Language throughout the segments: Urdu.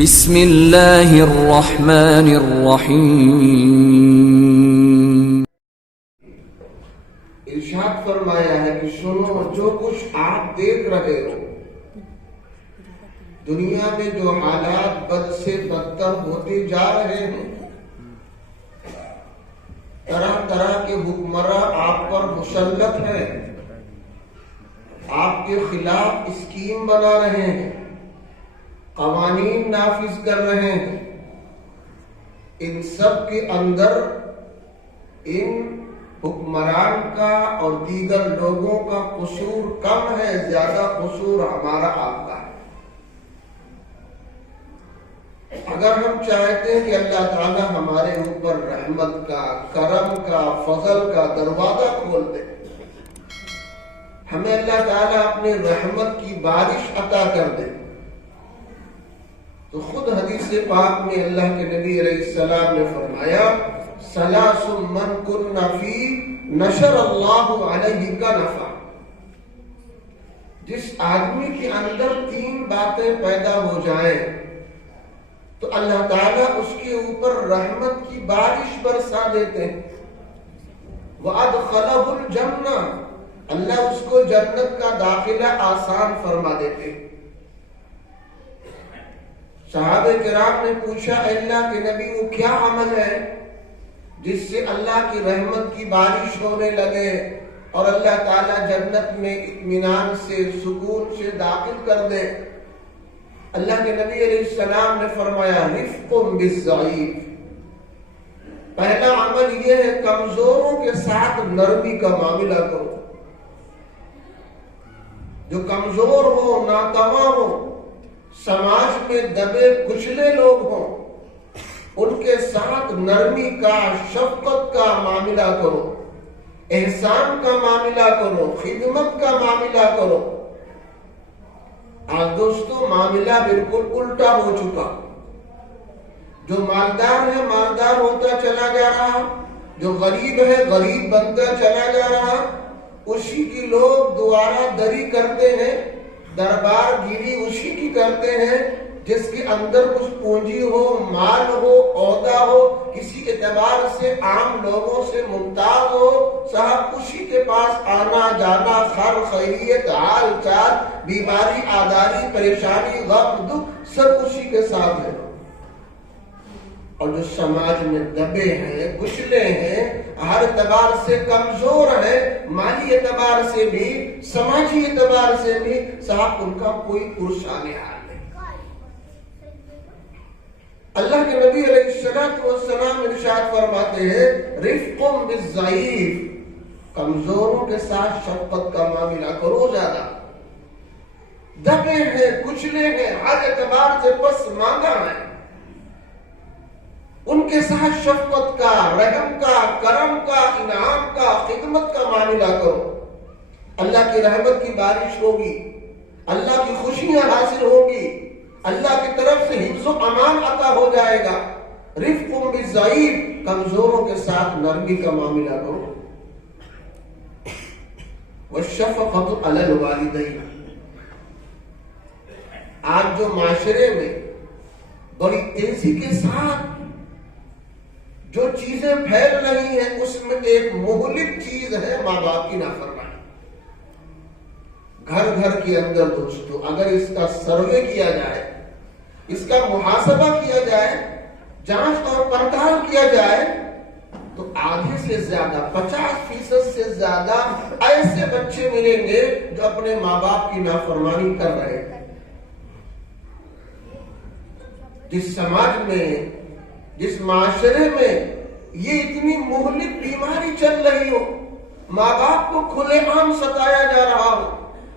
بسم اللہ الرحمن الرحیم۔ ارشاد فرمایا ہے کہ سنو، جو کچھ آپ دیکھ رہے ہو، دنیا میں جو حالات بد سے بدتر ہوتے جا رہے ہیں، طرح طرح کے حکمراں آپ پر مسلط ہیں، آپ کے خلاف اسکیم بنا رہے ہیں، قوانین نافذ کر رہے ہیں، ان سب کے اندر ان حکمران کا اور دیگر لوگوں کا قصور کم ہے، زیادہ قصور ہمارا آپ کا ہے۔ اگر ہم چاہتے ہیں کہ اللہ تعالی ہمارے اوپر رحمت کا، کرم کا، فضل کا دروازہ کھول دے، ہمیں اللہ تعالی اپنی رحمت کی بارش عطا کر دے، تو خود حدیث پاک میں اللہ کے نبی علیہ السلام نے فرمایا، ثلاث من کن فی نشر اللہ علیہ کنفا۔ جس آدمی کے اندر تین باتیں پیدا ہو جائیں تو اللہ تعالیٰ اس کے اوپر رحمت کی بارش برسا دیتے ہیں۔ وَأَدْخَلَهُ الْجَنَّةَ، اللہ اس کو جنت کا داخلہ آسان فرما دیتے ہیں۔ صحابہ کرام نے پوچھا، اے اللہ کے نبی، وہ کیا عمل ہے جس سے اللہ کی رحمت کی بارش ہونے لگے اور اللہ تعالیٰ جنت میں اطمینان سے، سکون سے داخل کر دے؟ اللہ کے نبی علیہ السلام نے فرمایا، رفق بالضعیف۔ پہلا عمل یہ ہے، کمزوروں کے ساتھ نرمی کا معاملہ کرو۔ جو کمزور ہو، ناتواں ہو، سماج میں دبے کچلے لوگ ہوں، ان کے ساتھ نرمی کا، شفقت کا معاملہ کرو، احسان کا معاملہ کرو، خدمت کا معاملہ کرو۔ آج دوستو معاملہ بالکل الٹا ہو چکا۔ جو مالدار ہے مالدار ہوتا چلا جا رہا، جو غریب ہے غریب بنتا چلا جا رہا، اسی کی لوگ دوبارہ دری کرتے ہیں، دربار گیری اسی کی کرتے ہیں جس کے اندر کچھ پونجی ہو، مال ہو، عہدہ ہو، کسی اعتبار سے عام لوگوں سے ممتاز ہو، صاحب اسی کے پاس آنا جانا، خیر خیریت، حال چال، بیماری، آداری، پریشانی، غم، دکھ سب اسی کے ساتھ ہے۔ اور جو سماج میں دبے ہیں، کچلے ہیں، ہر اعتبار سے کمزور ہیں، مالی اعتبار سے بھی، سماجی اعتبار سے بھی، صاحب ان کا کوئی پرسان حال نہیں۔ اللہ کے نبی علیہ السلام ارشاد فرماتے ہیں، رفق بالضعیف، کمزوروں کے ساتھ شفقت کا معاملہ کرو۔ زیادہ دبے ہیں، کچلے ہیں، ہر اعتبار سے پسماندہ ہیں، ان کے ساتھ شفقت کا، رحم کا، کرم کا، انعام کا، خدمت کا معاملہ کرو۔ اللہ کی رحمت کی بارش ہوگی، اللہ کی خوشیاں حاصل ہوگی، اللہ کی طرف سے حفظ و امان عطا ہو جائے گا۔ رفق بالضعیف، کمزوروں کے ساتھ نرمی کا معاملہ کرو۔ والشفقۃ علی الوالدین، آج جو معاشرے میں بڑی تیزی کے ساتھ جو چیزیں پھیل رہی ہیں، اس میں ایک مہلک چیز ہے ماں باپ کی نافرمانی۔ گھر گھر کے اندر دوستو اگر اس کا سروے کیا جائے، اس کا محاسبہ کیا جائے، جانچ اور پڑتال کیا جائے، تو آدھے سے زیادہ، 50% سے زیادہ ایسے بچے ملیں گے جو اپنے ماں باپ کی نافرمانی کر رہے ہیں۔ جس سماج میں، جس معاشرے میں یہ اتنی مہلک بیماری چل رہی ہو، ماں باپ کو کھلے عام ستایا جا رہا ہو،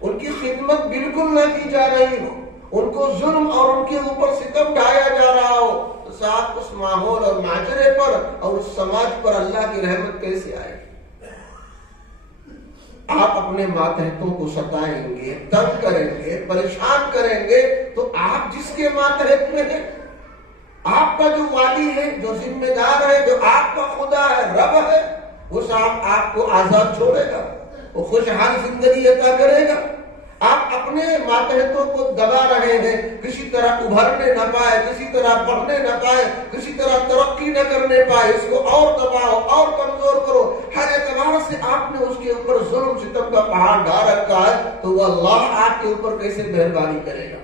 ان کی خدمت بالکل نہ کی جا رہی ہو، ان کو ظلم اور ان کے اوپر ستم ڈھایا جا رہا ہو، تو صاحب اس ماحول اور معاشرے پر اور اس سماج پر اللہ کی رحمت کیسے آئے؟ آپ اپنے ماتحتوں کو ستائیں گے، تنگ کریں گے، پریشان کریں گے، تو آپ جس کے ماتحت میں ہیں، آپ کا جو والی ہے، جو ذمہ دار ہے، جو آپ کا خدا ہے، رب ہے، وہ صاحب آپ کو آزاد چھوڑے گا، وہ خوشحال زندگی عطا کرے گا۔ آپ اپنے اپنے ماتحتوں کو دبا رہے ہیں، کسی طرح ابھرنے نہ پائے، کسی طرح بڑھنے نہ پائے، کسی طرح ترقی نہ کرنے پائے، اس کو اور دباؤ اور کمزور کرو، ہر اعتبار سے آپ نے اس کے اوپر ظلم ستم کا پہاڑ ڈال رکھا ہے، تو وہ اللہ آپ کے اوپر کیسے مہربانی کرے گا؟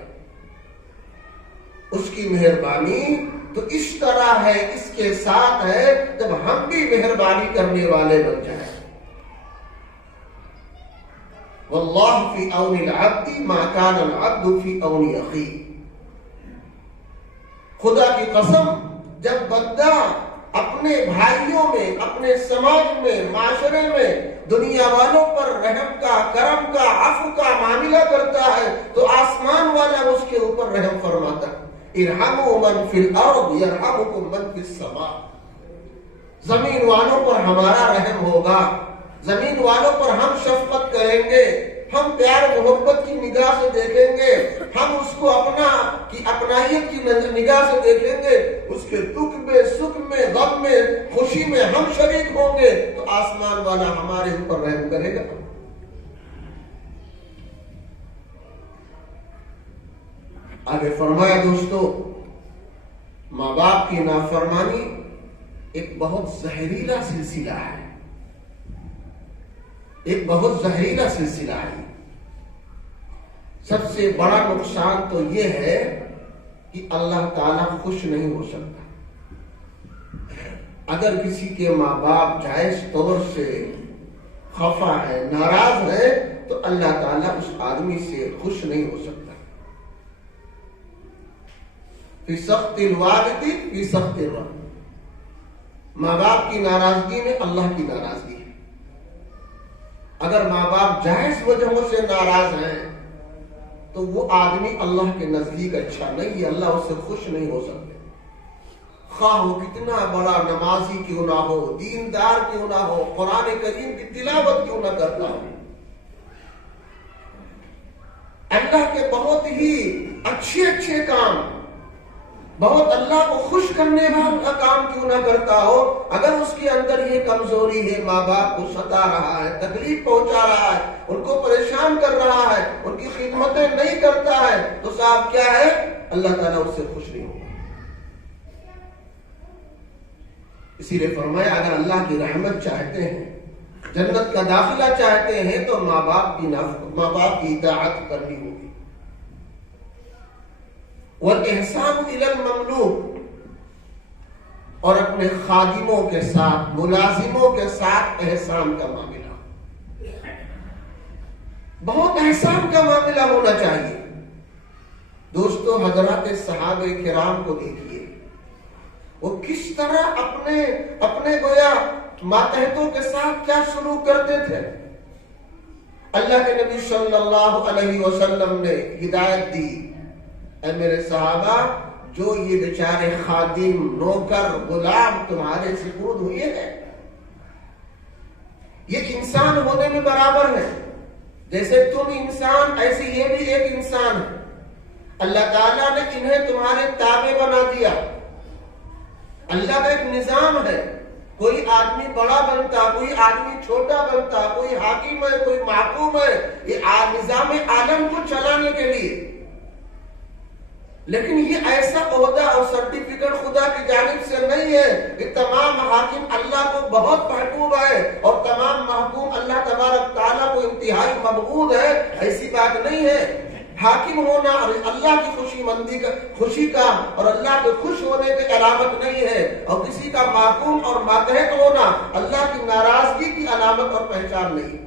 اس کی مہربانی تو اس طرح ہے، اس کے ساتھ ہے جب ہم بھی مہربانی کرنے والے بن جائیں۔ واللہ فی عون العبد ما کان العبد فی عون اخیہ، خدا کی قسم جب بندہ اپنے بھائیوں میں، اپنے سماج میں، معاشرے میں دنیا والوں پر رحم کا، کرم کا، عفو کا معاملہ کرتا ہے تو آسمان والا اس کے اوپر رحم فرماتا ہے۔ ارحموا من فی الارض یرحمکم من فی السماء، زمین والوں پر ہمارا رحم ہوگا، زمین والوں پر ہم شفقت کریں گے، ہم پیار محبت کی نگاہ سے دیکھیں گے، ہم اس کو اپنائیت کی نگاہ سے دیکھیں گے، اس کے دکھ میں، سکھ میں، غم میں، خوشی میں ہم شریک ہوں گے تو آسمان والا ہمارے اوپر رحم کرے گا۔ آگے فرمایا دوستو، ماں باپ کی نافرمانی ایک بہت زہریلا سلسلہ ہے، ایک بہت زہریلا سلسلہ ہے۔ سب سے بڑا نقصان تو یہ ہے کہ اللہ تعالیٰ خوش نہیں ہو سکتا۔ اگر کسی کے ماں باپ جائز طور سے خفا ہے، ناراض ہے، تو اللہ تعالیٰ اس آدمی سے خوش نہیں ہو سکتا۔ فی سخط الوالد فی سخط الرب، ماں باپ کی ناراضگی میں اللہ کی ناراضگی ہے۔ اگر ماں باپ جائز وجہوں سے ناراض ہیں تو وہ آدمی اللہ کے نزدیک اچھا نہیں ہے، اللہ اس سے خوش نہیں ہو سکتے، خواہ وہ کتنا بڑا نمازی کیوں نہ ہو، دیندار کیوں نہ ہو، قرآن کریم کی تلاوت کیوں نہ کرتا ہو۔ اللہ کے بہت ہی اچھے کام، بہت اللہ کو خوش کرنے والا کام کیوں نہ کرتا ہو، اگر اس کے اندر یہ کمزوری ہے، ماں باپ کو ستا رہا ہے، تکلیف پہنچا رہا ہے، ان کو پریشان کر رہا ہے، ان کی خدمتیں نہیں کرتا ہے، تو صاحب کیا ہے، اللہ تعالیٰ اس سے خوش نہیں ہوگا۔ اسی لیے فرمایا اگر اللہ کی رحمت چاہتے ہیں، جنت کا داخلہ چاہتے ہیں تو ماں باپ کی اطاعت کرنی ہوگی۔ وَالْإِحْسَانُ إِلَى الْمَمْلُوكِ، اور اپنے خادموں کے ساتھ، ملازموں کے ساتھ احسان کا معاملہ، بہت احسان کا معاملہ ہونا چاہیے۔ دوستو حضرات صحابہ کرام کو دیکھیے، وہ کس طرح اپنے گویا ماتحتوں کے ساتھ کیا سلوک کرتے تھے۔ اللہ کے نبی صلی اللہ علیہ وسلم نے ہدایت دی، اے میرے صحابہ، جو یہ بیچارے خادم، نوکر، غلام تمہارے سپرد ہوئے ہیں، یہ انسان ہونے میں برابر ہے، جیسے تم انسان ایسے یہ بھی ایک انسان ہے۔ اللہ تعالیٰ نے انہیں تمہارے تابع بنا دیا۔ اللہ کا ایک نظام ہے، کوئی آدمی بڑا بنتا، کوئی آدمی چھوٹا بنتا، کوئی حاکم ہے، کوئی محکوم ہے، یہ نظام عالم کو چلانے کے لیے۔ لیکن یہ ایسا عہدہ اور سرٹیفکیٹ خدا کی جانب سے نہیں ہے کہ تمام حاکم اللہ کو بہت محبوب ہے اور تمام محکوم اللہ تبارک تعالیٰ کو انتہائی مبغوض ہے، ایسی بات نہیں ہے۔ حاکم ہونا اور اللہ کی خوشی کا اور اللہ کے خوش ہونے کی علامت نہیں ہے، اور کسی کا محکوم اور ماتحت ہونا اللہ کی ناراضگی کی علامت اور پہچان نہیں ہے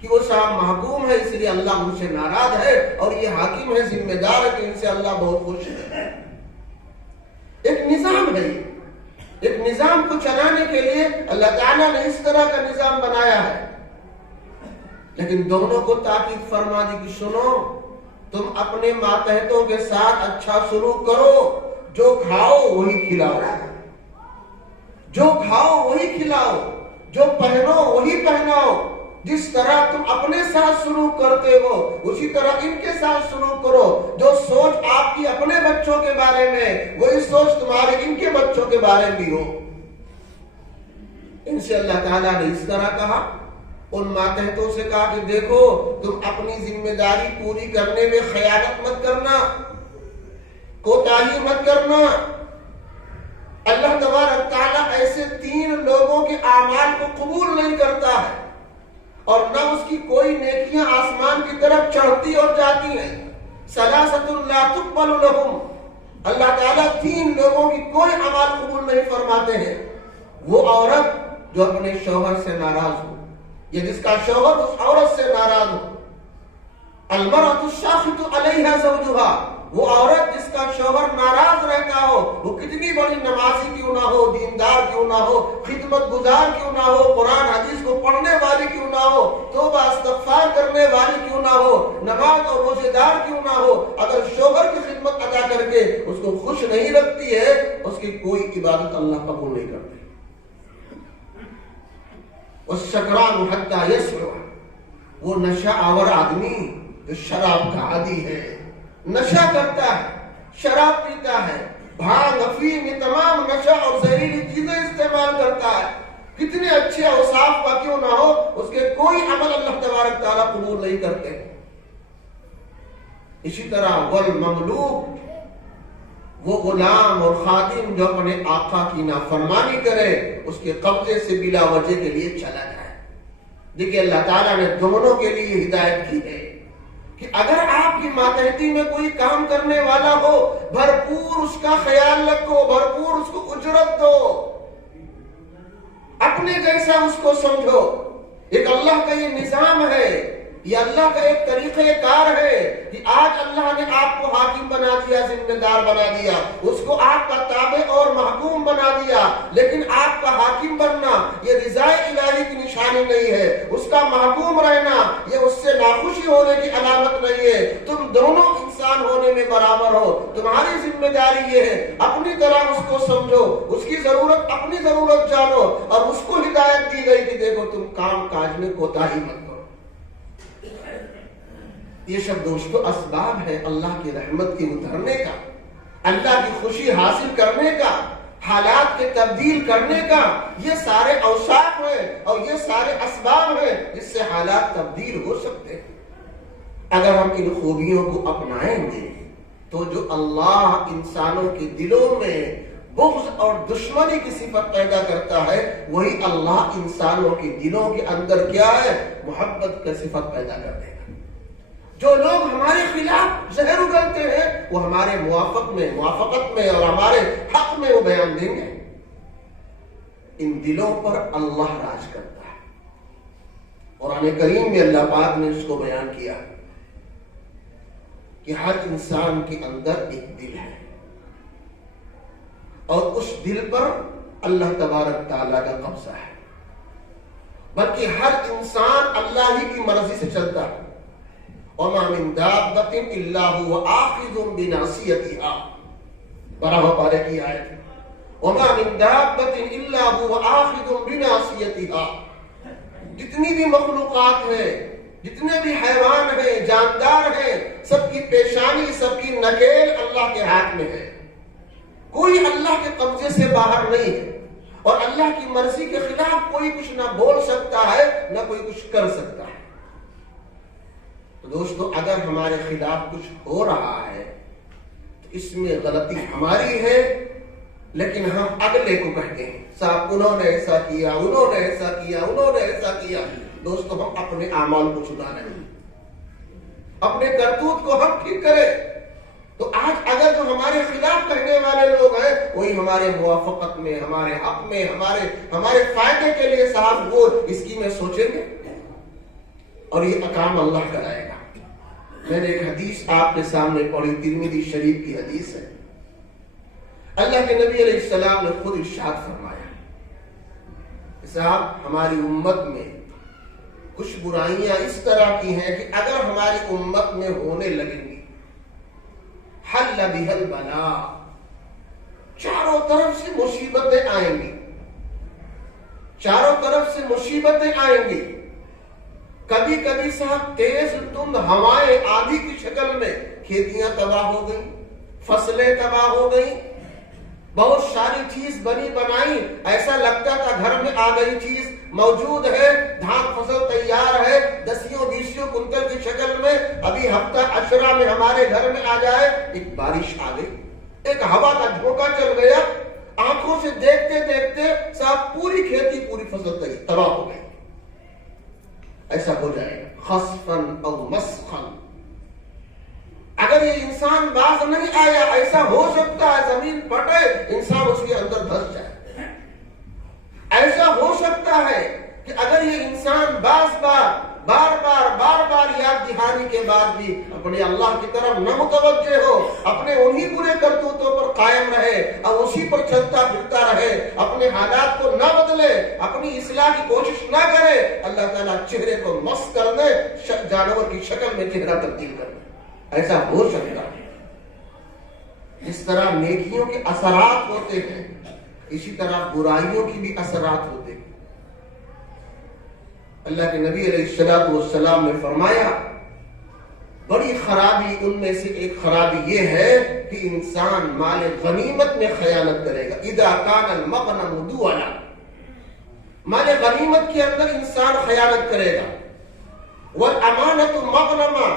کہ وہ صاحب محکوم ہے اس لیے اللہ ان سے ناراض ہے، اور یہ حاکم ہے ذمہ دار ہے کہ ان سے اللہ بہت خوش ہے۔ ایک نظام ہے، ایک نظام کو چلانے کے لیے اللہ تعالیٰ نے اس طرح کا نظام بنایا ہے، لیکن دونوں کو تاکید فرما دی کہ سنو، تم اپنے ماتحتوں کے ساتھ اچھا سلوک کرو، جو کھاؤ وہی کھلاؤ، جو کھاؤ وہی کھلاؤ، جو پہنو وہی پہناؤ، جس طرح تم اپنے ساتھ سلوک کرتے ہو اسی طرح ان کے ساتھ سلوک کرو، جو سوچ آپ کی اپنے بچوں کے بارے میں وہی سوچ تمہارے ان کے بچوں کے بارے میں ہو۔ ان سے اللہ تعالیٰ نے اس طرح کہا، ان ماتحتوں سے کہا کہ دیکھو تم اپنی ذمہ داری پوری کرنے میں خیانت مت کرنا، کوتاہی مت کرنا۔ اللہ تبارک تعالیٰ ایسے 3 لوگوں کے اعمال کو قبول نہیں کرتا ہے، اور نہ اس کی کوئی نیکیاں آسمان کی طرف چڑھتی اور جاتی ہیں۔ ثلاثۃ لا تقبل لهم، اللہ تعالیٰ 3 لوگوں کی کوئی عمل قبول نہیں فرماتے ہیں۔ وہ عورت جو اپنے شوہر سے ناراض ہو، یا جس کا شوہر اس عورت سے ناراض ہو۔ المرأة الشاخط علیہا زوجہا، وہ عورت جس کا شوہر ناراض رہتا ہو، وہ کتنی بڑی نمازی کیوں نہ ہو، دیندار کیوں نہ ہو، خدمت گزار کیوں نہ ہو، قرآن حدیث کو پڑھنے والی کیوں نہ ہو، توبہ استغفار کرنے والی کیوں نہ ہو، نماز اور روزے دار کیوں نہ ہو، اگر شوہر کی خدمت ادا کر کے اس کو خوش نہیں رکھتی ہے، اس کی کوئی عبادت اللہ قبول نہیں کرتے۔ والسکران حتی یسکر، وہ نشہ آور آدمی جو شراب کا عادی ہے، نشہ کرتا ہے، شراب پیتا ہے، بھانگ، افیم، یہ تمام نشہ اور زہریلی چیزیں استعمال کرتا ہے، کتنے اچھے اوصاف کا کیوں نہ ہو، اس کے کوئی عمل اللہ تبارک تعالیٰ قبول نہیں کرتے۔ اسی طرح والمملوک، وہ غلام اور خادم جو اپنے آقا کی نافرمانی کرے، اس کے قبضے سے بلا وجہ کے لیے چلا جائے۔ دیکھیں اللہ تعالیٰ نے دونوں کے لیے ہدایت کی ہے کہ اگر آپ کی ماتحتی میں کوئی کام کرنے والا ہو، بھرپور اس کا خیال رکھو، بھرپور اس کو اجرت دو، اپنے جیسا اس کو سمجھو۔ ایک اللہ کا یہ نظام ہے، یہ اللہ کا ایک طریقہ کار ہے کہ آج اللہ نے آپ کو حاکم بنا دیا، ذمہ دار بنا دیا، اس کو آپ کا تابع اور محکوم بنا دیا، لیکن آپ کا حاکم بننا یہ رضا الہی کی نشانی نہیں ہے، اس کا محکوم رہنا یہ اس سے ناخوشی ہونے کی علامت نہیں ہے۔ تم دونوں انسان ہونے میں برابر ہو، تمہاری ذمہ داری یہ ہے اپنی طرح اس کو سمجھو، اس کی ضرورت اپنی ضرورت جانو، اور اس کو ہدایت دی گئی کہ دیکھو تم کام کاج میں کوتاہی مت کرو۔ یہ سب دوستو اسباب ہے اللہ کی رحمت کی اترنے کا، اللہ کی خوشی حاصل کرنے کا، حالات کے تبدیل کرنے کا۔ یہ سارے اوصاف ہیں اور یہ سارے اسباب ہیں جس سے حالات تبدیل ہو سکتے ہیں۔ اگر ہم ان خوبیوں کو اپنائیں گے تو جو اللہ انسانوں کے دلوں میں بغض اور دشمنی کی صفت پیدا کرتا ہے، وہی اللہ انسانوں کے دلوں کے اندر کیا ہے، محبت کا صفت پیدا کر دے گا۔ جو لوگ ہمارے خلاف زہر اگلتے ہیں وہ ہمارے موافقت میں اور ہمارے حق میں وہ بیان دیں گے۔ ان دلوں پر اللہ راج کرتا ہے۔ قرآن کریم میں اللہ پاک نے اس کو بیان کیا کہ ہر انسان کے اندر ایک دل ہے، اور اس دل پر اللہ تبارک تعالیٰ کا قبضہ ہے، بلکہ ہر انسان اللہ ہی کی مرضی سے چلتا ہے۔ وَمَا مِن دَابَّةٍ إِلَّا هُوَ آخِذٌ بِنَاصِيَتِهَا، براہ پارے کی آیت ہے، وَمَا مِن دَابَّةٍ إِلَّا هُوَ آخِذٌ بِنَاصِيَتِهَا۔ جتنی بھی مخلوقات ہیں، جتنے بھی حیوان ہیں، جاندار ہیں، سب کی پیشانی، سب کی نکیل اللہ کے ہاتھ میں ہے۔ کوئی اللہ کے قبضے سے باہر نہیں ہے، اور اللہ کی مرضی کے خلاف کوئی کچھ نہ بول سکتا ہے نہ کوئی کچھ کر سکتا ہے۔ تو دوستو اگر ہمارے خلاف کچھ ہو رہا ہے تو اس میں غلطی ہماری ہے، لیکن ہم اگلے کو کہتے ہیں صاحب انہوں نے ایسا کیا، انہوں نے ایسا کیا، انہوں نے ایسا کیا۔ دوستو ہم اپنے اعمال کو سدھاریں، اپنے کرتوت کو ہم ٹھیک کریں۔ تو آج اگر جو ہمارے خلاف کہنے والے لوگ ہیں وہی ہمارے موافقت میں، ہمارے حق میں، ہمارے فائدے کے لیے صاحب وہ اسکیمیں سوچیں گے، اور یہ کام اللہ کرائے گا۔ میں نے ایک حدیث آپ کے سامنے پڑھی، ترمذی شریف کی حدیث ہے۔ اللہ کے نبی علیہ السلام نے خود ارشاد فرمایا، صاحب ہماری امت میں کچھ برائیاں اس طرح کی ہیں کہ اگر ہماری امت میں ہونے لگیں گی، حل بها البلاء، چاروں طرف سے مصیبتیں آئیں گی، چاروں طرف سے مصیبتیں آئیں گی۔ کبھی کبھی صاحب تیز تند ہوائیں آندھی کی شکل میں کھیتیاں تباہ ہو گئی، فصلیں تباہ ہو گئی، بہت ساری چیز بنی بنائی ایسا لگتا تھا گھر میں آ گئی چیز، موجود ہے، دھان فصل تیار ہے، دسیوں بیسیوں کنٹل کی شکل میں، ابھی ہفتہ عشرہ میں ہمارے گھر میں آ جائے، ایک بارش آ گئی، ایک ہوا کا جھونکا چل گیا، آنکھوں سے دیکھتے دیکھتے صاحب پوری کھیتی پوری فصل تباہ ہو گئی۔ ایسا ہو جائے گا خسفن او مسخن۔ اگر یہ انسان باز نہیں آیا، ایسا ہو سکتا ہے زمین پھٹے، انسان اس کے اندر دھس جائے۔ ایسا ہو سکتا ہے کہ اگر یہ انسان بار بار یاد دہانی کے بعد بھی اپنے اللہ کی طرف نہ متوجہ ہو، اپنے انہی برے کرتوتوں پر قائم رہے اور اسی پر چلتا پھرتا رہے، اپنے حالات کو نہ بدلے، اپنی اصلاح کی کوشش نہ کرے، اللہ تعالیٰ چہرے کو مس کر دے، جانور کی شکل میں چہرہ تبدیل کر دے۔ ایسا ہو سکتا ہے۔ جس طرح نیکیوں کے اثرات ہوتے ہیں، اسی طرح برائیوں کی بھی اثرات ہوتے ہیں۔ اللہ کے نبی علیہ السلام نے فرمایا بڑی خرابی ان میں سے ایک خرابی یہ ہے کہ انسان مال غنیمت میں خیانت کرے گا۔ اذا کان المغنم دولا، مال غنیمت کے اندر انسان خیانت کرے گا۔ والامانۃ مغنما،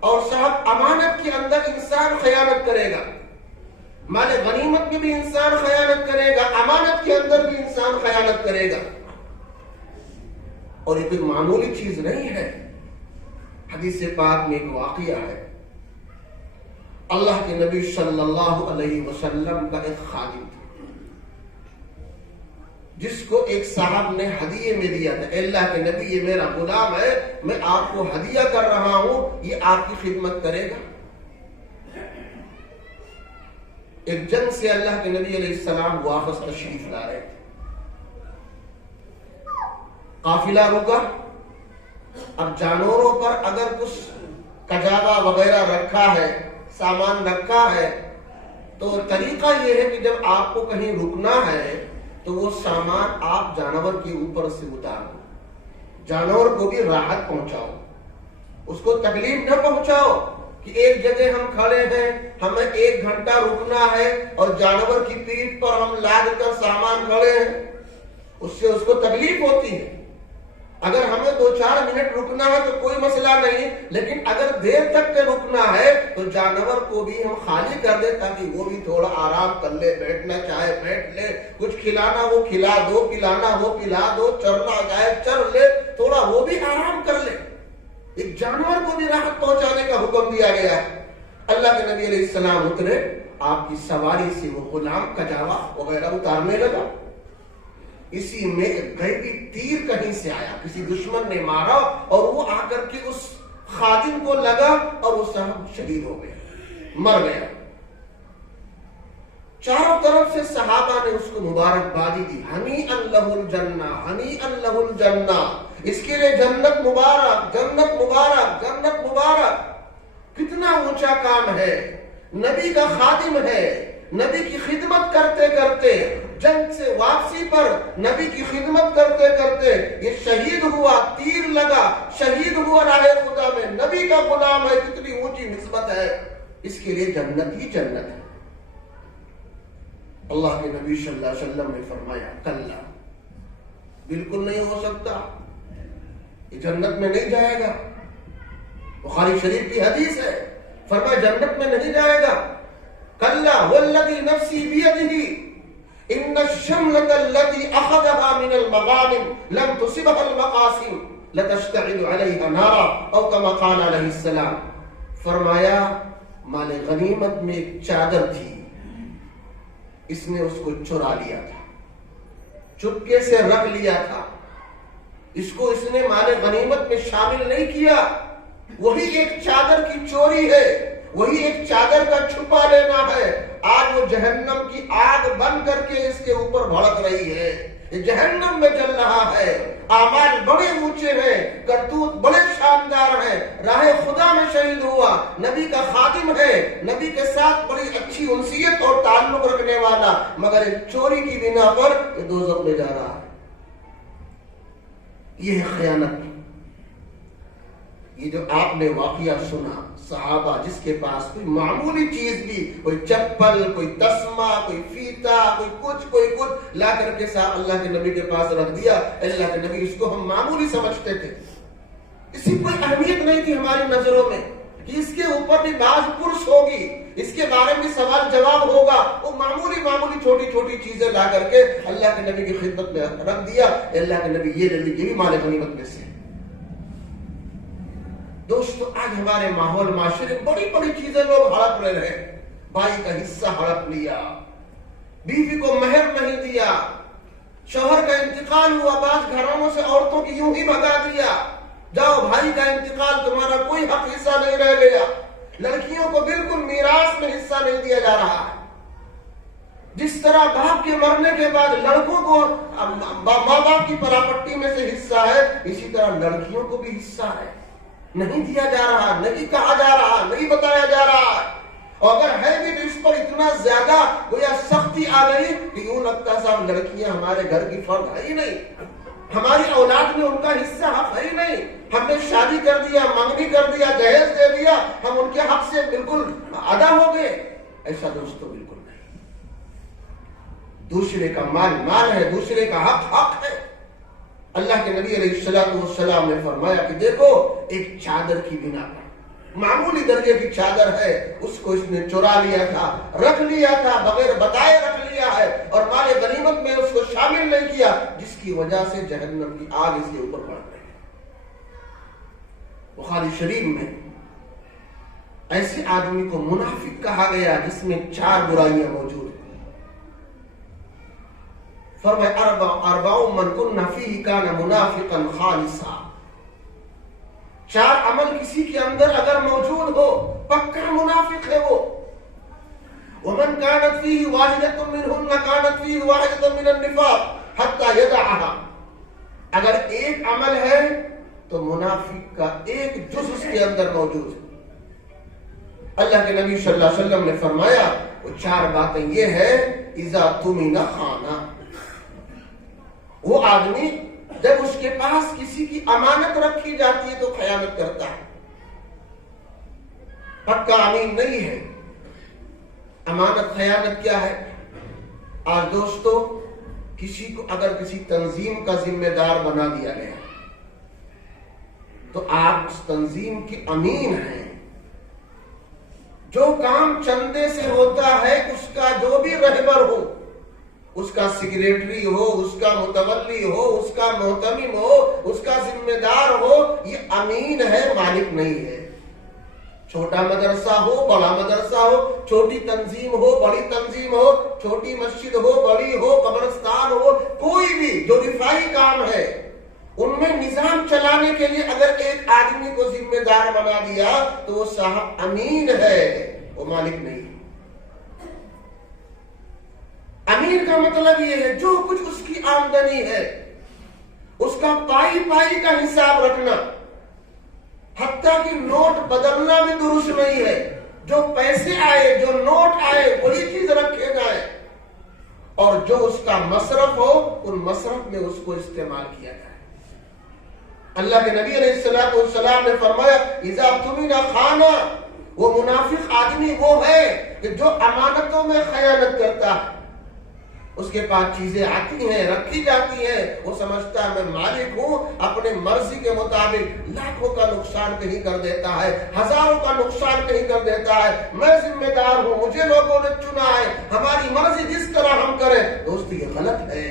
اور صاحب امانت کے اندر انسان خیانت کرے گا۔ مال غنیمت میں بھی انسان خیانت کرے گا، امانت کے اندر بھی انسان خیانت کرے گا۔ اور یہ کوئی معمولی چیز نہیں ہے۔ حدیث پاک میں ایک واقعہ ہے، اللہ کے نبی صلی اللہ علیہ وسلم کا ایک خادم تھا جس کو ایک صاحب نے ہدیے میں دیا تھا۔ اللہ کے نبی یہ میرا غلام ہے، میں آپ کو ہدیہ کر رہا ہوں، یہ آپ کی خدمت کرے گا۔ ایک جنگ سے اللہ کے نبی علیہ السلام واپس تشریف لا رہے تھے، قافلہ رکا۔ اب جانوروں پر اگر کچھ کجاوا وغیرہ رکھا ہے، سامان رکھا ہے، تو طریقہ یہ ہے کہ جب آپ کو کہیں رکنا ہے تو وہ سامان آپ جانور کے اوپر سے اتارو، جانور کو بھی راحت پہنچاؤ، اس کو تکلیف نہ پہنچاؤ کہ ایک جگہ ہم کھڑے ہیں، ہمیں 1 گھنٹہ رکنا ہے اور جانور کی پیٹھ پر ہم لاد کر سامان کھڑے ہیں، اس سے اس کو تکلیف ہوتی ہے۔ اگر ہمیں 2-4 منٹ رکنا ہے تو کوئی مسئلہ نہیں، لیکن اگر دیر تک کے رکنا ہے تو جانور کو بھی ہم خالی کر دیں تاکہ وہ بھی تھوڑا آرام کر لے، بیٹھنا چاہے بیٹھ لے، کچھ کھلانا ہو کھلا دو، پلانا ہو پلا دو، چرنا چاہے چر لے، تھوڑا وہ بھی آرام کر لے۔ ایک جانور کو بھی راحت پہنچانے کا حکم دیا گیا ہے۔ اللہ کے نبی علیہ السلام اترے، آپ کی سواری سے وہ غلام کجاوا وغیرہ اتارنے لگا۔ اسی میں ایک غیبی تیر کہیں سے آیا، کسی دشمن نے مارا اور وہ آ کر کے اس خادم کو لگا اور وہ صاحب شہید ہو گیا، مر گیا۔ چاروں طرف سے صحابہ نے اس کو مبارکبادی دی، ہنیئا لہ الجنہ، ہنیئا لہ الجنہ، اس کے لیے جنت مبارک، جنت مبارک، جنت مبارک۔ کتنا اونچا کام ہے، نبی کا خادم ہے، نبی کی خدمت کرتے کرتے، جنگ سے واپسی پر نبی کی خدمت کرتے کرتے یہ شہید ہوا، تیر لگا، شہید ہوا راہ خدا میں، نبی کا غلام ہے، کتنی اونچی نسبت ہے، اس کے لیے جنت ہی جنت ہے۔ اللہ کے نبی صلی اللہ علیہ وسلم نے فرمایا کلا، بالکل نہیں ہو سکتا، یہ جنت میں نہیں جائے گا۔ بخاری شریف کی حدیث ہے، فرمایا جنت میں نہیں جائے گا۔ کلا والذی نفسی بیدہ ان الشملۃ التي اخذها من المغانم لم تصبها المقاسم لتشتعل عليها نارا او كما قال علیہ السلام۔ فرمایا مال غنیمت میں ایک چادر تھی، اس نے اس کو چرا لیا تھا، چپکے سے رکھ لیا تھا، اس کو اس نے مال غنیمت میں شامل نہیں کیا۔ وہی ایک چادر کی چوری ہے، وہی ایک چادر کا چھپا لینا ہے۔ آج وہ جہنم کی آگ بن کر کے اس کے اوپر بھڑک رہی ہے، یہ جہنم میں جل رہا ہے۔ اعمال بڑے اونچے ہیں، کرتوت بڑے شاندار ہیں، راہ خدا میں شہید ہوا، نبی کا خادم ہے، نبی کے ساتھ بڑی اچھی انسیت اور تعلق رکھنے والا، مگر ایک چوری کی بنا پر یہ دوزخ میں جا رہا ہے۔ یہ ہے خیانت، یہ جو آپ نے واقعہ سنا، صحابہ جس کے پاس کوئی معمولی چیز بھی، کوئی چپل، کوئی تسمہ، کوئی فیتا، کوئی کچھ لا کر کے صاحب اللہ کے نبی کے پاس رکھ دیا، اللہ کے نبی اس کو ہم معمولی سمجھتے تھے، اس کی کوئی اہمیت نہیں تھی ہماری نظروں میں کہ اس کے اوپر بھی باز پرس ہوگی، اس کے بارے میں سوال جواب ہوگا، وہ معمولی چھوٹی چیزیں لا کر کے اللہ کے نبی کی خدمت میں رکھ دیا، اللہ کے نبی یہ لے لیجیے بھی مال غنیمت میں سے۔ دوستو آج ہمارے ماحول معاشرے بڑی چیزیں لوگ ہڑپ رہے ہیں، بھائی کا حصہ ہڑپ لیا، بیوی کو مہر نہیں دیا، شوہر کا انتقال ہوا، بعض گھروں سے عورتوں کی یوں ہی بھگا دیا، جاؤ بھائی کا انتقال، تمہارا کوئی حق حصہ نہیں رہ گیا، لڑکیوں کو بالکل میراث میں حصہ نہیں دیا جا رہا ہے۔ جس طرح باپ کے مرنے کے بعد لڑکوں کو ماں باپ کی پراپرٹی میں سے حصہ ہے، اسی طرح لڑکیوں کو بھی حصہ ہے، نہیں دیا جا رہا، نہیں کہا جا رہا، نہیں بتایا جا رہا ہے، اور اگر ہے بھی تو اس پر اتنا زیادہ گویا سختی آ گئی کہ یوں لگتا صاحب لڑکیاں ہمارے گھر کی فرد ہے ہی نہیں، ہماری اولاد میں ان کا حصہ حق ہے ہی نہیں، ہم نے شادی کر دیا، منگنی کر دیا، جہیز دے دیا، ہم ان کے حق سے بالکل ادا ہو گئے۔ ایسا دوستو بالکل نہیں، دوسرے کا مال ہے، دوسرے کا حق ہے۔ اللہ کے نبی علیہ السلام نے فرمایا کہ دیکھو ایک چادر کی بنا پر، معمولی درجے کی چادر ہے، اس کو اس نے چرا لیا تھا، رکھ لیا تھا، بغیر بتائے رکھ لیا ہے، اور مال غنیمت میں اس کو شامل نہیں کیا، جس کی وجہ سے جہنم کی آگ اس کے اوپر پڑ رہی ہے۔ بخاری شریف میں ایسے آدمی کو منافق کہا گیا جس میں 4 برائیاں موجود ہیں۔ فرمایا اربع من کن فیہ کان منافقا خالصا، 4 عمل کسی کے اندر اگر موجود ہو پکا منافق ہے وہ۔ ومن كانت فيه واحدة منهن كانت فيه واحدة من النفاق حتى يدعها، اگر ایک عمل ہے تو منافق کا ایک جز اس کے اندر موجود ہے۔ اللہ کے نبی صلی اللہ علیہ وسلم نے فرمایا وہ 4 باتیں یہ ہے، اذا تمن خانا، وہ آدمی جب اس کے پاس کسی کی امانت رکھی جاتی ہے تو خیانت کرتا ہے، پکا امین نہیں ہے۔ امانت خیانت کیا ہے؟ آج دوستو کسی کو اگر کسی تنظیم کا ذمہ دار بنا دیا گیا تو آپ اس تنظیم کے امین ہیں، جو کام چندے سے ہوتا ہے اس کا جو بھی رہبر ہو، اس کا سیکریٹری ہو، اس کا متولی ہو، اس کا محتمم ہو، اس کا ذمہ دار ہو، یہ امین ہے، مالک نہیں ہے۔ چھوٹا مدرسہ ہو، بڑا مدرسہ ہو، چھوٹی تنظیم ہو، بڑی تنظیم ہو، چھوٹی مسجد ہو، بڑی ہو، قبرستان ہو، کوئی بھی جو رفاہی کام ہے ان میں نظام چلانے کے لیے اگر ایک آدمی کو ذمہ دار بنا دیا تو وہ صاحب امین ہے، وہ مالک نہیں ہے۔ امیر کا مطلب یہ ہے جو کچھ اس کی آمدنی ہے اس کا پائی کا حساب رکھنا، حتیٰ کہ نوٹ بدلنا بھی درست نہیں ہے، جو پیسے آئے، جو نوٹ آئے وہی چیز رکھے جائے، اور جو اس کا مصرف ہو ان مصرف میں اس کو استعمال کیا جائے۔ اللہ کے نبی علیہ السلام نے فرمایا اذا تمن خانا، وہ منافق آدمی وہ ہے کہ جو امانتوں میں خیانت کرتا ہے، اس کے پاس چیزیں آتی ہیں، رکھی جاتی ہیں، وہ سمجھتا ہے میں مالک ہوں، اپنے مرضی کے مطابق لاکھوں کا نقصان کہیں کر دیتا ہے، ہزاروں کا نقصان کہیں کر دیتا ہے، میں ذمہ دار ہوں، مجھے لوگوں نے چنا ہے، ہماری مرضی جس طرح ہم کریں۔ دوست یہ غلط ہے۔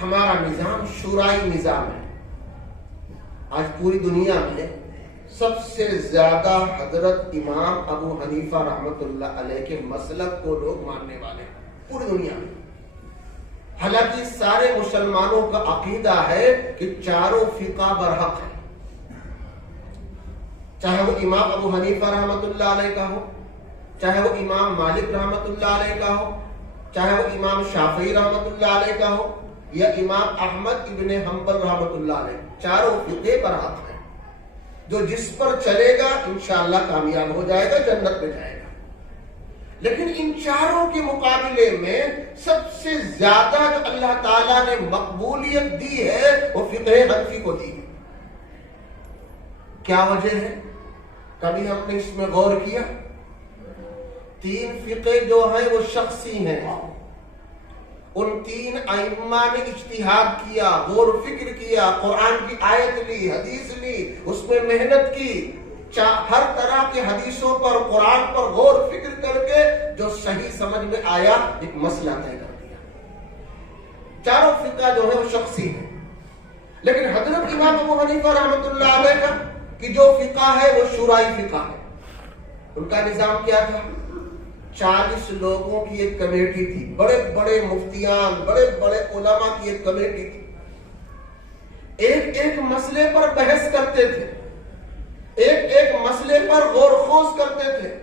ہمارا نظام شورائی نظام ہے۔ آج پوری دنیا میں سب سے زیادہ حضرت امام ابو حنیفہ رحمت اللہ علیہ کے مسلک کو لوگ ماننے والے ہیں پوری دنیا میں، حالانکہ سارے مسلمانوں کا عقیدہ ہے کہ چاروں فقہ برحق ہیں، چاہے وہ امام ابو حنیفہ رحمت اللہ علیہ کا ہو، چاہے وہ امام مالک رحمت اللہ علیہ کا ہو، چاہے وہ امام شافعی رحمت اللہ علیہ کا ہو، یا امام احمد ابن حنبل رحمت اللہ علیہ، چاروں فقہ برحق ہیں۔ جو جس پر چلے گا انشاءاللہ کامیاب ہو جائے گا، جنت میں جائے گا۔ لیکن ان چاروں کے مقابلے میں سب سے زیادہ جو اللہ تعالیٰ نے مقبولیت دی ہے وہ فقہ حنفی کو دی ہے۔ کیا وجہ ہے؟ کبھی ہم نے اس میں غور کیا؟ 3 فقہ جو ہیں وہ شخصی ہیں، ان 3 ائمہ نے اجتہاد کیا، غور و فکر کیا، قرآن کی آیت لی، حدیث لی، اس میں محنت کی، ہر طرح کے حدیثوں پر، قرآن پر غور و فکر کر کے جو صحیح سمجھ میں آیا ایک مسئلہ طے کر دیا۔ چاروں فقہ جو ہے وہ شخصی ہیں، لیکن حضرت امام ابو حنیفہ رحمۃ اللہ علیہ کا کہ جو فقہ ہے وہ شورائی فقہ ہے۔ ان کا نظام کیا تھا؟ 40 لوگوں کی ایک کمیٹی تھی، بڑے بڑے مفتیان، بڑے بڑے علماء کی ایک کمیٹی تھی، ایک ایک مسئلے پر بحث کرتے تھے، ایک ایک مسئلے پر غور خوض کرتے تھے،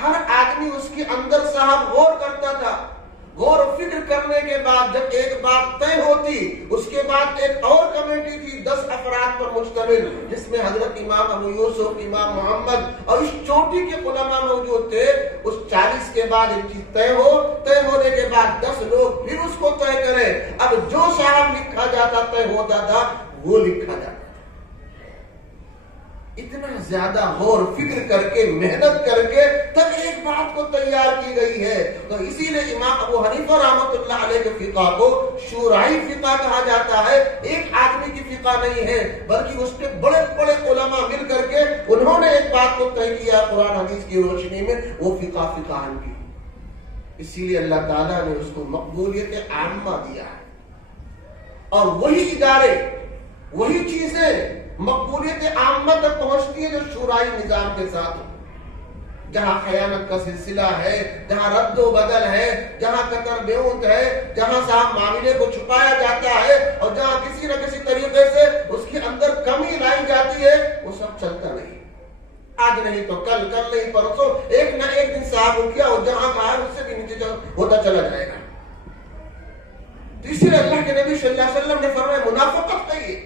ہر آدمی اس کے اندر صاحب غور کرتا تھا، غور و فکر کرنے کے بعد جب ایک بات طے ہوتی، اس کے بعد ایک اور کمیٹی تھی 10 افراد پر مشتمل، جس میں حضرت امام ابو یوسف، امام محمد اور اس چوٹی کے علماء موجود تھے۔ اس 40 کے بعد ایک چیز طے ہونے کے بعد 10 لوگ پھر اس کو طے کریں، اب جو صاحب لکھا جاتا طے ہوتا تھا وہ لکھا جاتا۔ اتنا زیادہ غور فکر کر کے، محنت کر کے تب ایک بات کو تیار کی گئی ہے۔ تو اسی لیے امام ابو حنیفہ رحمۃ اللہ علیہ کے فقہ کو شورائی فقہ کہا جاتا ہے۔ ایک آدمی کی فقہ نہیں ہے، بلکہ اس کے بڑے بڑے علماء مل کر کے انہوں نے ایک بات کو طے کیا قرآن حدیث کی روشنی میں، وہ فقہ فقہن کی۔ اسی لیے اللہ تعالیٰ نے اس کو مقبولیت عامہ دیا ہے، اور وہی ادارے، وہی چیزیں مقبولیت عامہ تک پہنچتی ہے جو شورائی نظام کے ساتھ ہو، جہاں خیانت کا سلسلہ ہے، جہاں رد و بدل ہے، جہاں قطر بیعت ہے، جہاں صاحب معاملے کو چھپایا جاتا ہے، اور جہاں کسی نہ کسی طریقے سے اس کے اندر کمی لائی جاتی ہے، وہ سب چلتا نہیں۔ آج نہیں تو کل، کل نہیں پرسوں، ایک نہ ایک دن صاحب اٹھ گیا اور جہاں کہا ہے اس سے بھی نیچے ہوتا چلا جائے گا۔ تو اسی لیے اللہ کے نبی صلی اللہ علیہ وسلم نے فرمایا منافقت کہی ہے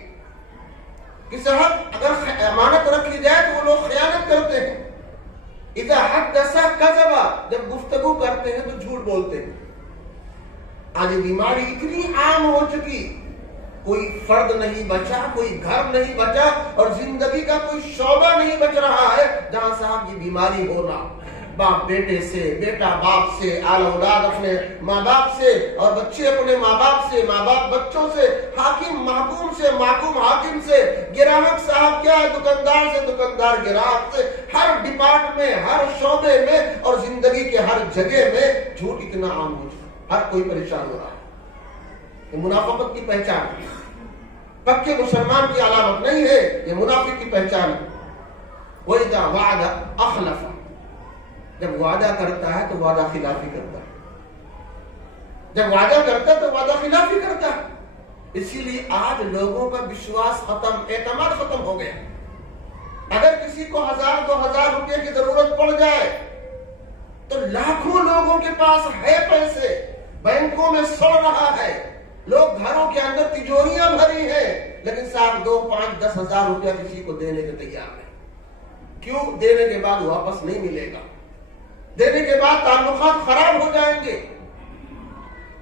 کہ صاحب اگر امانت رکھی جائے تو وہ لوگ خیانت کرتے ہیں۔ اذا حدث کذب، جب گفتگو کرتے ہیں تو جھوٹ بولتے ہیں۔ آج بیماری اتنی عام ہو چکی، کوئی فرد نہیں بچا، کوئی گھر نہیں بچا، اور زندگی کا کوئی شعبہ نہیں بچ رہا ہے جہاں صاحب یہ بیماری ہونا، باپ بیٹے سے، بیٹا باپ سے، آل اولاد اپنے ماں باپ سے، اور بچے اپنے ماں باپ سے، ماں باپ بچوں سے، حاکم محکوم سے، محکوم حاکم سے، گراہک صاحب کیا ہے دکاندار سے، دکاندار گراہک سے، ہر ڈپارٹ میں، ہر شعبے میں اور زندگی کے ہر جگہ میں جھوٹ اتنا عام ہو چکا، ہر کوئی پریشان ہو رہا ہے۔ یہ منافقت کی پہچان ہے، پکے مسلمان کی علامت نہیں ہے، یہ منافق کی پہچان ہے۔ وَإِذَا وَعَدَ أَخْلَفَ، جب وعدہ کرتا ہے تو وعدہ خلافی کرتا ہے، جب وعدہ کرتا ہے تو وعدہ خلافی کرتا ہے۔ اسی لیے آج لوگوں کا وشواس ختم، اعتماد ختم ہو گیا۔ اگر کسی کو 1000-2000 روپے کی ضرورت پڑ جائے تو لاکھوں لوگوں کے پاس ہے پیسے، بینکوں میں سڑ رہا ہے، لوگ گھروں کے اندر تجوریاں بھری ہیں، لیکن صاحب 2، 5، 10 ہزار روپیہ کسی کو دینے کے تیار ہے۔ کیوں؟ دینے کے بعد واپس نہیں ملے گا، دینے کے بعد تعلقات خراب ہو جائیں گے،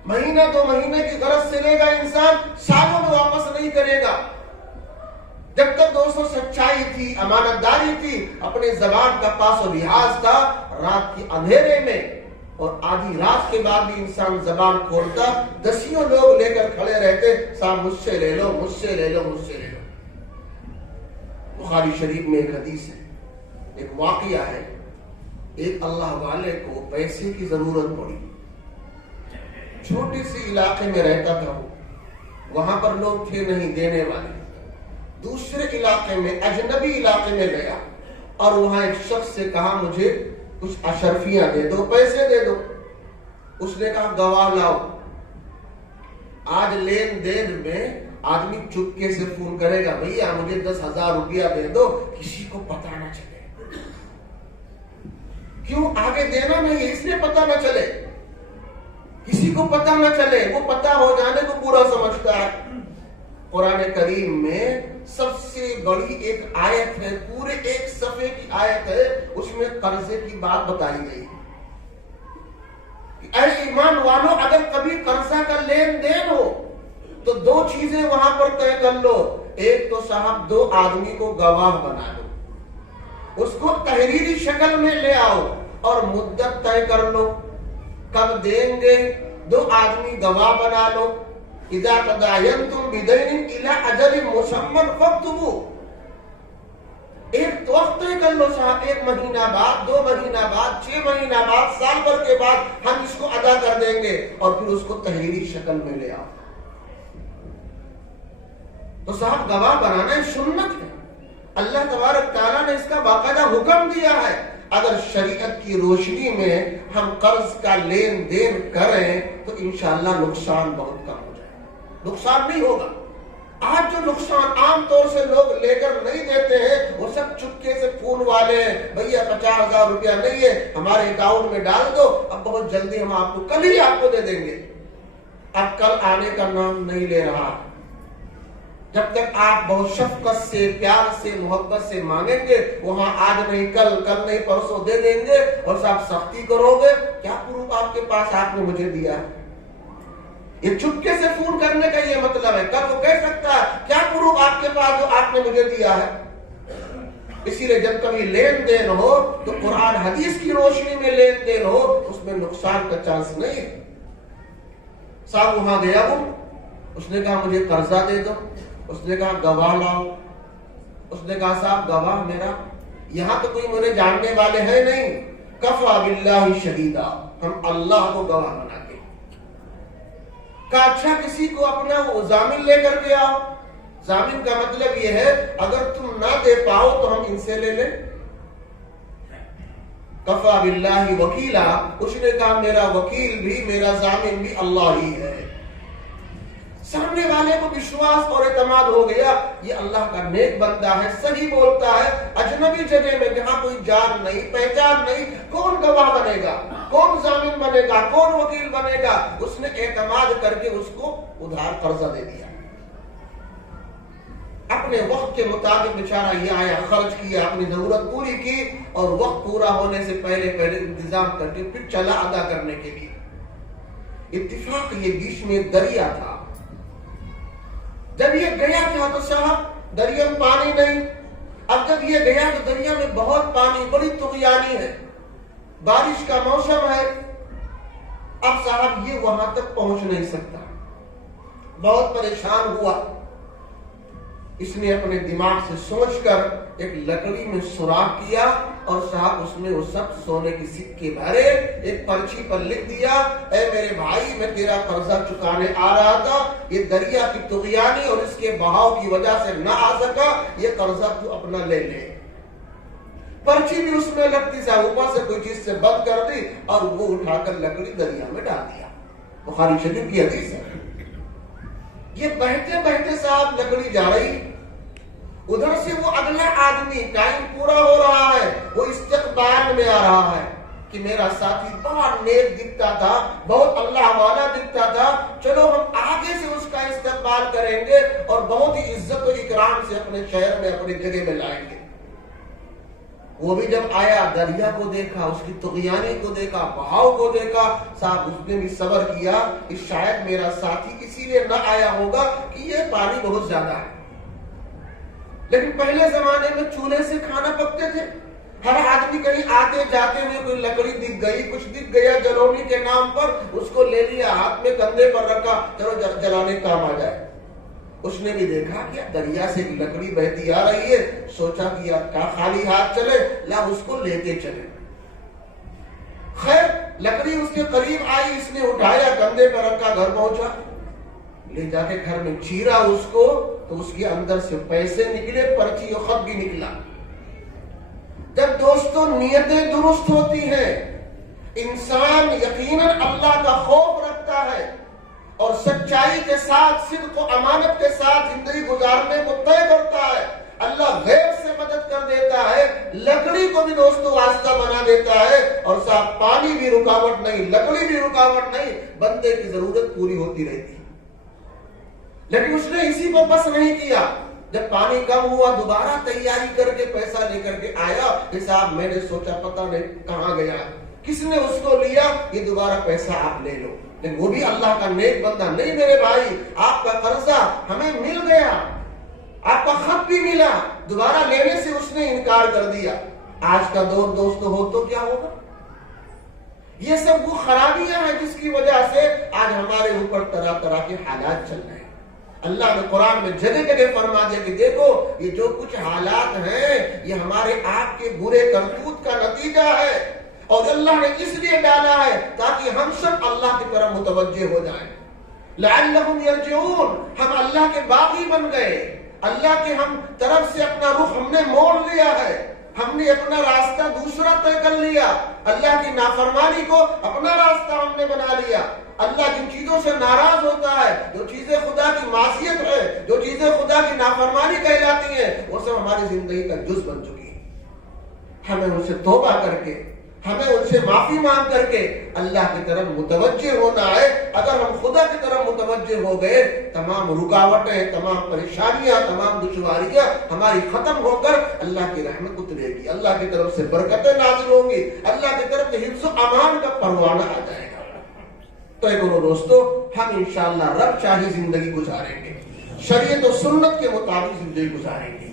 مہینہ 2 مہینے کی غرض سے لے گا انسان، سالوں میں واپس نہیں کرے گا۔ جب تک دوستوں سچائی تھی، امانت داری تھی، اپنے زبان کا پاس و لحاظ تھا، رات کی اندھیرے میں اور آدھی رات کے بعد بھی انسان زبان کھولتا، 10 لوگ لے کر کھڑے رہتے، صاحب مجھ سے لے لو، مجھ سے لے لو، مجھ سے لے لو۔ بخاری شریف میں ایک حدیث ہے، ایک واقعہ ہے، ایک اللہ والے کو پیسے کی ضرورت پڑی، چھوٹی سی علاقے میں رہتا تھا وہ، وہاں پر لوگ تھے نہیں دینے والے، دوسرے علاقے میں، اجنبی علاقے میں گیا اور وہاں ایک شخص سے کہا مجھے کچھ اشرفیاں دے دو، پیسے دے دو۔ اس نے کہا گواہ لاؤ۔ آج لین دین میں آدمی چپکے سے فون کرے گا، بھیا مجھے 10,000 روپیہ دے دو، کسی کو پتہ نہ چلے۔ کیوں؟ آگے دینا نہیں ہے، اس لیے پتہ نہ چلے، کسی کو پتہ نہ چلے، وہ پتہ ہو جانے کو پورا سمجھتا ہے۔ قرآن کریم میں سب سے بڑی ایک آیت ہے، پورے 1 صفحے کی آیت ہے، اس میں قرضے کی بات بتائی گئی ہے۔ اے ایمان والو، اگر کبھی قرضہ کا لین دین ہو تو 2 چیزیں وہاں پر طے کر لو۔ ایک تو صاحب 2 آدمی کو گواہ بنا دو، اس کو تحریری شکل میں لے آؤ اور مدت طے کر لو، کب دیں گے، 2 آدمی گواہ بنا لو، اذا تداینتم بدین الی اجل مسمى فاکتبوا، ایک وقت طے کر لو صاحب، 1 مہینہ بعد، 2 مہینہ بعد، 6 مہینہ بعد، سال بھر کے بعد ہم اس کو ادا کر دیں گے، اور پھر اس کو تحریری شکل میں لے آؤ۔ تو صاحب گواہ بنانا ایک سنت ہے، اللہ تبارک تعالیٰ نے اس کا باقاعدہ حکم دیا ہے۔ اگر شریعت کی روشنی میں ہم قرض کا لین دین کریں تو انشاءاللہ نقصان بہت کم ہو جائے گا، نقصان نہیں ہوگا۔ آج جو نقصان عام طور سے لوگ لے کر نہیں دیتے ہیں وہ سب چپکے سے فون والے ہیں، بھیا 50,000 روپیہ نہیں ہے ہمارے اکاؤنٹ میں ڈال دو، اب بہت جلدی ہم آپ کو کل ہی آپ کو دے دیں گے۔ اب کل آنے کا نام نہیں لے رہا، جب تک آپ بہت شفقت سے، پیار سے، محبت سے مانگیں گے، وہاں آج نہیں کل، کل نہیں پرسوں دے دیں گے، اور صاحب سختی کرو گے، کیا پروف آپ کے پاس آپ نے مجھے دیا ہے؟ یہ چپکے سے فون کرنے کا یہ مطلب ہے، کل وہ کہہ سکتا ہے کیا پروف آپ کے پاس جو آپ نے مجھے دیا ہے؟ اسی لیے جب کبھی لین دین ہو تو قرآن حدیث کی روشنی میں لین دین ہو، اس میں نقصان کا چانس نہیں ہے۔ صاحب وہاں گیا وہ، اس نے کہا مجھے قرضہ دے دو، اس نے کہا گواہ لاؤ، اس نے کہا صاحب گواہ میرا، یہاں تو کوئی میرے جاننے والے ہیں نہیں، کفا باللہ شہیدا، ہم اللہ کو گواہ بنا کے کہا اچھا کسی کو اپنا ضامن لے کر کے آؤ۔ ضامن کا مطلب یہ ہے اگر تم نہ دے پاؤ تو ہم ان سے لے لیں۔ کفا باللہ وکیلا، اس نے کہا میرا وکیل بھی، میرا ضامن بھی اللہ ہی ہے۔ سامنے والے کو وشواس اور اعتماد ہو گیا، یہ اللہ کا نیک بندہ ہے، صحیح بولتا ہے، اجنبی جگہ میں جہاں کوئی جان نہیں، پہچان نہیں، کون گواہ بنے گا، کون ضامن بنے گا، کون وکیل بنے گا؟ اس نے اعتماد کر کے اس کو ادھار قرضہ دے دیا، اپنے وقت کے مطابق بیچارہ یہ آیا، خرچ کیا، اپنی ضرورت پوری کی، اور وقت پورا ہونے سے پہلے انتظام کر کے پھر چلا ادا کرنے کے لیے۔ اتفاق یہ بیچ میں دریا تھا، جب یہ گیا تھا تو صاحب دریا میں پانی نہیں، اب جب یہ گیا تو دریا میں بہت پانی، بڑی طغیانی ہے، بارش کا موسم ہے، اب صاحب یہ وہاں تک پہنچ نہیں سکتا، بہت پریشان ہوا۔ اس نے اپنے دماغ سے سوچ کر ایک لکڑی میں سوراخ کیا، اور صاحب اس میں وہ سب سونے کی سکے بھرے، ایک پرچی پر لکھ دیا، اے میرے بھائی میں تیرا قرضہ چکانے آ رہا تھا، یہ دریا کی طغیانی اور اس کے بہاؤ کی وجہ سے نہ آ سکا، یہ قرضہ تو اپنا لے لے۔ پرچی بھی اس میں لگتی تھا، اوپر سے کوئی چیز سے بند کر دی اور وہ اٹھا کر لکڑی دریا میں ڈال دیا۔ بخاری شریف کی حدیث ہے۔ یہ بہتے بہتے صاحب لکڑی جا رہی، ادھر سے وہ اگلا آدمی، ٹائم پورا ہو رہا ہے، وہ استقبال میں آ رہا ہے کہ میرا ساتھی بہت نیک دکھتا تھا، بہت اللہ والا دکھتا تھا، چلو ہم آگے سے اس کا استقبال کریں گے اور بہت ہی عزت و اکرام سے اپنے شہر میں، اپنی جگہ میں لائیں گے۔ وہ بھی جب آیا، دریا کو دیکھا، اس کی طغیانی کو دیکھا، بہاؤ کو دیکھا، صاحب اس نے بھی صبر کیا کہ شاید میرا ساتھی اسی لیے نہ آیا ہوگا کہ یہ پانی بہت زیادہ ہے۔ لیکن پہلے زمانے میں چولہے سے کھانا پکتے تھے، ہر آدمی کہیں آتے جاتے ہوئے کوئی لکڑی دکھ گئی، کچھ دکھ گیا جلونی کے نام پر، اس کو لے لیا، ہاتھ میں کندھے پر رکھا، چلو جلانے کام آ جائے۔ اس نے بھی دیکھا کہ دریا سے ایک لکڑی بہتی آ رہی ہے، سوچا کہ یار کیا خالی ہاتھ چلے، لا اس کو لیتے چلے۔ خیر لکڑی اس کے قریب آئی، اس نے اٹھایا، کندھے پر رکھا، گھر پہنچا، لے جا کے گھر میں چیرا اس کو، تو اس کے اندر سے پیسے نکلے، پرچی اور خط بھی نکلا۔ جب دوستوں نیتیں درست ہوتی ہیں، انسان یقیناً اللہ کا خوف رکھتا ہے اور سچائی کے ساتھ، صدق و امانت کے ساتھ زندگی گزارنے کو طے کرتا ہے، اللہ غیر سے مدد کر دیتا ہے، لکڑی کو بھی دوستوں واسطہ بنا دیتا ہے، اور صاحب پانی بھی رکاوٹ نہیں، لکڑی بھی رکاوٹ نہیں، بندے کی ضرورت پوری ہوتی رہتی ہے۔ لیکن اس نے اسی کو بس نہیں کیا، جب پانی کم ہوا دوبارہ تیاری کر کے پیسہ لے کر کے آیا کہ صاحب میں نے سوچا پتہ نہیں کہاں گیا، کس نے اس کو لیا، یہ دوبارہ پیسہ آپ لے لو۔ لیکن وہ بھی اللہ کا نیک بندہ، نہیں میرے بھائی آپ کا قرضہ ہمیں مل گیا، آپ کا خط بھی ملا، دوبارہ لینے سے اس نے انکار کر دیا۔ آج کا دور دوست ہو تو کیا ہوگا؟ یہ سب وہ خرابیاں ہیں جس کی وجہ سے آج ہمارے اوپر طرح طرح کے حالات چل رہے ہیں۔ اللہ نے قرآن میں جگہ جگہ فرما دیا کہ دیکھو یہ جو کچھ حالات ہیں یہ ہمارے آپ کے برے کرتوت کا نتیجہ ہے، اور اللہ نے اس لیے ڈالا ہے تاکہ ہم سب اللہ کی طرف متوجہ ہو جائیں۔ لعلہم یرجعون، ہم اللہ کے باغی بن گئے، اللہ کے ہم طرف سے اپنا رخ ہم نے موڑ لیا ہے، ہم نے اپنا راستہ دوسرا طے کر لیا، اللہ کی نافرمانی کو اپنا راستہ ہم نے بنا لیا۔ اللہ جن چیزوں سے ناراض ہوتا ہے، جو چیزیں خدا کی معصیت ہے، جو چیزیں خدا کی نافرمانی کہلاتی ہیں، وہ سب ہماری زندگی کا جز بن چکی ہے۔ ہمیں ان سے توبہ کر کے، ہمیں ان سے معافی مانگ کر کے اللہ کی طرف متوجہ ہونا ہے۔ اگر ہم خدا کی طرف متوجہ ہو گئے، تمام رکاوٹیں، تمام پریشانیاں، تمام دشواریاں ہماری ختم ہو کر اللہ کی رحمت اترے گی، اللہ کی طرف سے برکتیں نازل ہوں گی، اللہ کی طرف سے حفظ و امان کا پروانہ آ جائے گا۔ تو ایک اور دوستو، ہم انشاءاللہ رب چاہی زندگی گزاریں گے، شریعت و سنت کے مطابق زندگی گزاریں گے۔